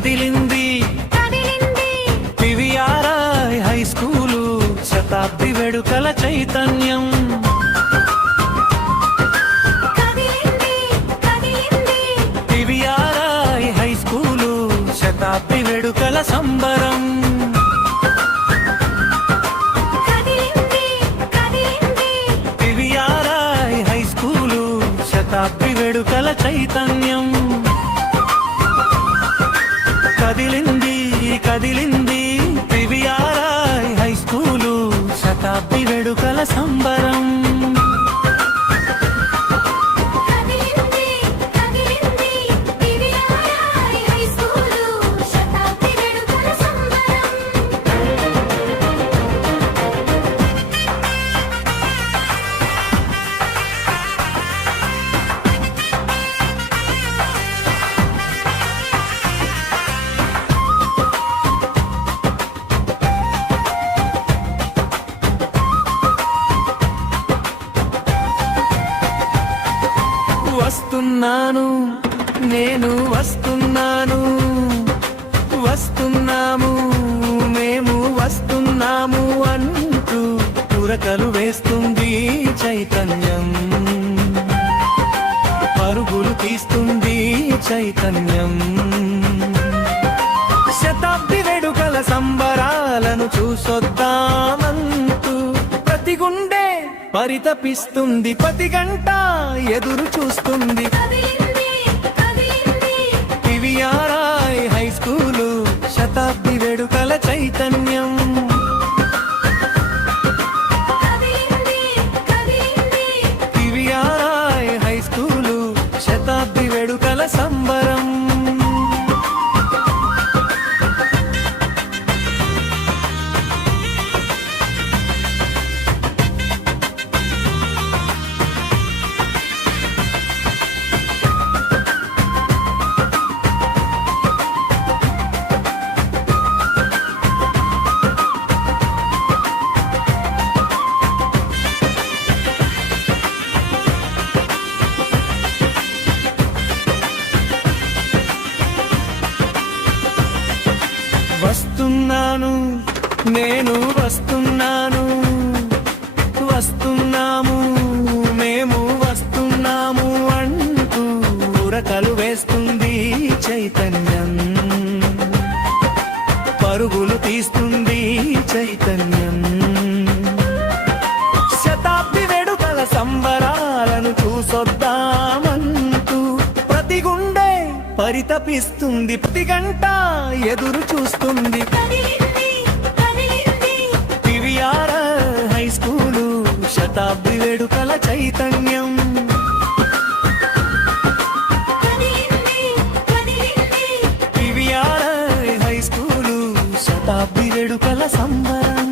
కదిలింది పివిఆర్ఐ high school శతాబ్ది వేడుకల చైతన్యం. పివిఆర్ఐ హై స్కూలు శతాబ్ది వేడుకల సంబరం. పివిఆర్ఐ హై స్కూలు శతాబ్ది వేడుకల చైతన్యం. కదిలింది పివిఆర్ఐ హై స్కూలు శతాబ్ది వేడుకల సంబరం. వస్తున్నాను నేను వస్తున్నాను, వస్తున్నాము మేము వస్తున్నాము అంటూ ఉరకలు వేస్తుంది చైతన్యం. పరుగులు తీస్తుంది చైతన్యం. శతాబ్ది వేడుకల సంబరాలను చూసొద్దామంటూ ప్రతి గుండె పరితపిస్తుంది, ప్రతి గంట ఎదురు చూస్తుంది. పివిఆర్ఐ హై స్కూలు శతాబ్ది వేడుకల చైతన్యం. పివిఆర్ఐ హై స్కూలు శతాబ్ది వేడుకల సంబరం. వస్తున్నాను నేను వస్తున్నాను, వస్తున్నాము మేము వస్తున్నాము అంటూ ఉరకలు వేస్తుంది చైతన్యం. పరుగులు తీస్తుంది చైతన్యం. శతాబ్ది వేడుకల సంబరాలను చూసొద్దామంటూ ప్రతి గుండె పరితపిస్తుంది, ప్రతి గంట ఎదురు చూస్తుంది. పివిఆర్ఐ హై స్కూలు శతాబ్ది వేడుకల చైతన్యం. పివిఆర్ఐ హై స్కూలు శతాబ్ది వేడుకల సంబరం.